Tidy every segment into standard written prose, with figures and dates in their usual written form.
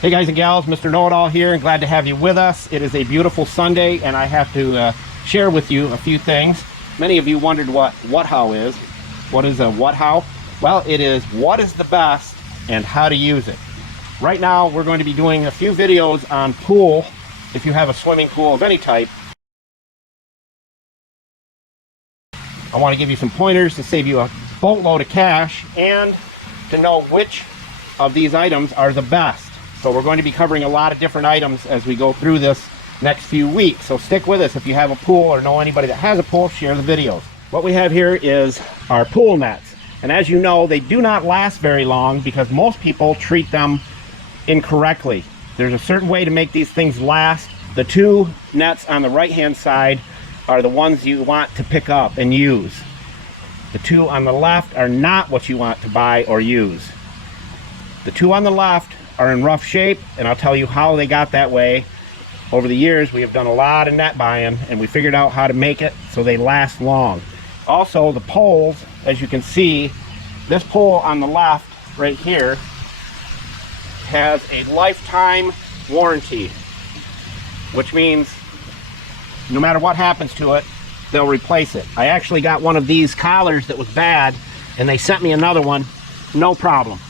Hey guys and gals, Mr. Know-It-All here, and glad to have you with us. It is a beautiful Sunday, and I have to share with you a few things. Many of you wondered what how is. What is a what how? Well, it is what is the best and how to use it. Right now, we're going to be doing a few videos on pool. If you have a swimming pool of any type, I want to give you some pointers to save you a boatload of cash and to know which of these items are the best. So we're going to be covering a lot of different items as we go through this next few weeks. So stick with us. If you have a pool or know anybody that has a pool, share the videos. What we have here is our pool nets. And as you know, they do not last very long because most people treat them incorrectly. There's a certain way to make these things last. The two nets on the right-hand side are the ones you want to pick up and use. The two on the left are not what you want to buy or use. The two on the left are in rough shape, and I'll tell you how they got that way. Over the years, we have done a lot of net buying, and we figured out how to make it so they last long. Also, the poles, as you can see, this pole on the left right here has a lifetime warranty, which means no matter what happens to it, they'll replace it. I actually got one of these collars that was bad, and they sent me another one, no problem.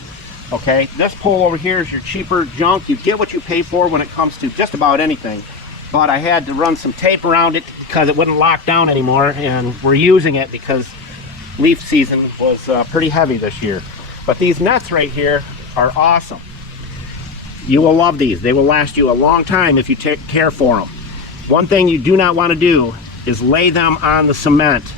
Okay, this pole over here is your cheaper junk. You get what you pay for when it comes to just about anything. But I had to run some tape around it because it wouldn't lock down anymore, and we're using it because leaf season was pretty heavy this year. But these nets right here are awesome. You will love these. They will last you a long time if you take care for them. One thing you do not want to do is lay them on the cement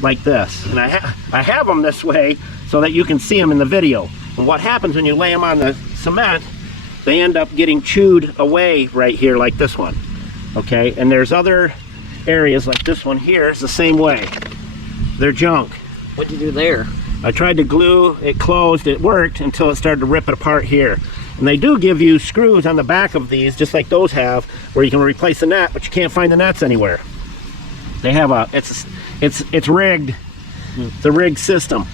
like this. And I have them this way so that you can see them in the video. And what happens when you lay them on the cement, they end up getting chewed away right here like this one. Okay, and there's other areas like this one here, it's the same way. They're junk. What'd you do there? I tried to glue it closed, it worked until it started to rip it apart here. And they do give you screws on the back of these, just like those have, where you can replace the net, but you can't find the nets anywhere. They have it's rigged. It's a rigged system.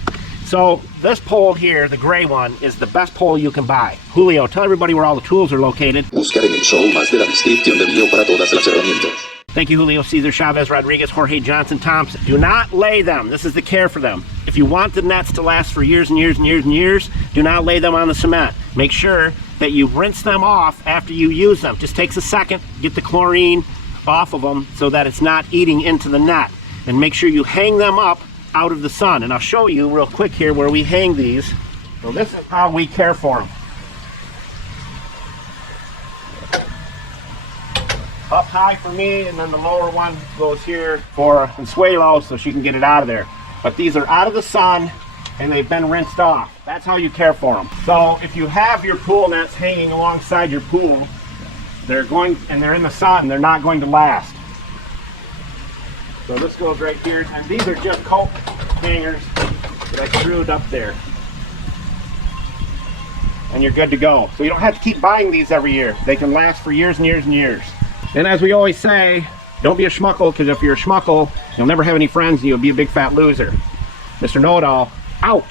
So this pole here, the gray one, is the best pole you can buy. Julio, tell everybody where all the tools are located. Buscar en el show más de la descripción del video para todas las herramientas. Thank you, Julio, Cesar, Chavez, Rodriguez, Jorge, Johnson, Thompson. Do not lay them. This is the care for them. If you want the nets to last for years and years and years and years, do not lay them on the cement. Make sure that you rinse them off after you use them. Just takes a second, get the chlorine off of them so that it's not eating into the net. And make sure you hang them up out of the sun. And I'll show you real quick here where we hang these. So this is how we care for them. Up high for me, and then the lower one goes here for Consuelo so she can get it out of there. But these are out of the sun and they've been rinsed off. That's how you care for them. So if you have your pool nets hanging alongside your pool, they're in the sun, they're not going to last. So this goes right here, and these are just coat hangers that I screwed up there. And you're good to go. So you don't have to keep buying these every year. They can last for years and years and years. And as we always say, don't be a schmuckle, because if you're a schmuckle, you'll never have any friends and you'll be a big fat loser. Mr. Know-It-All, out.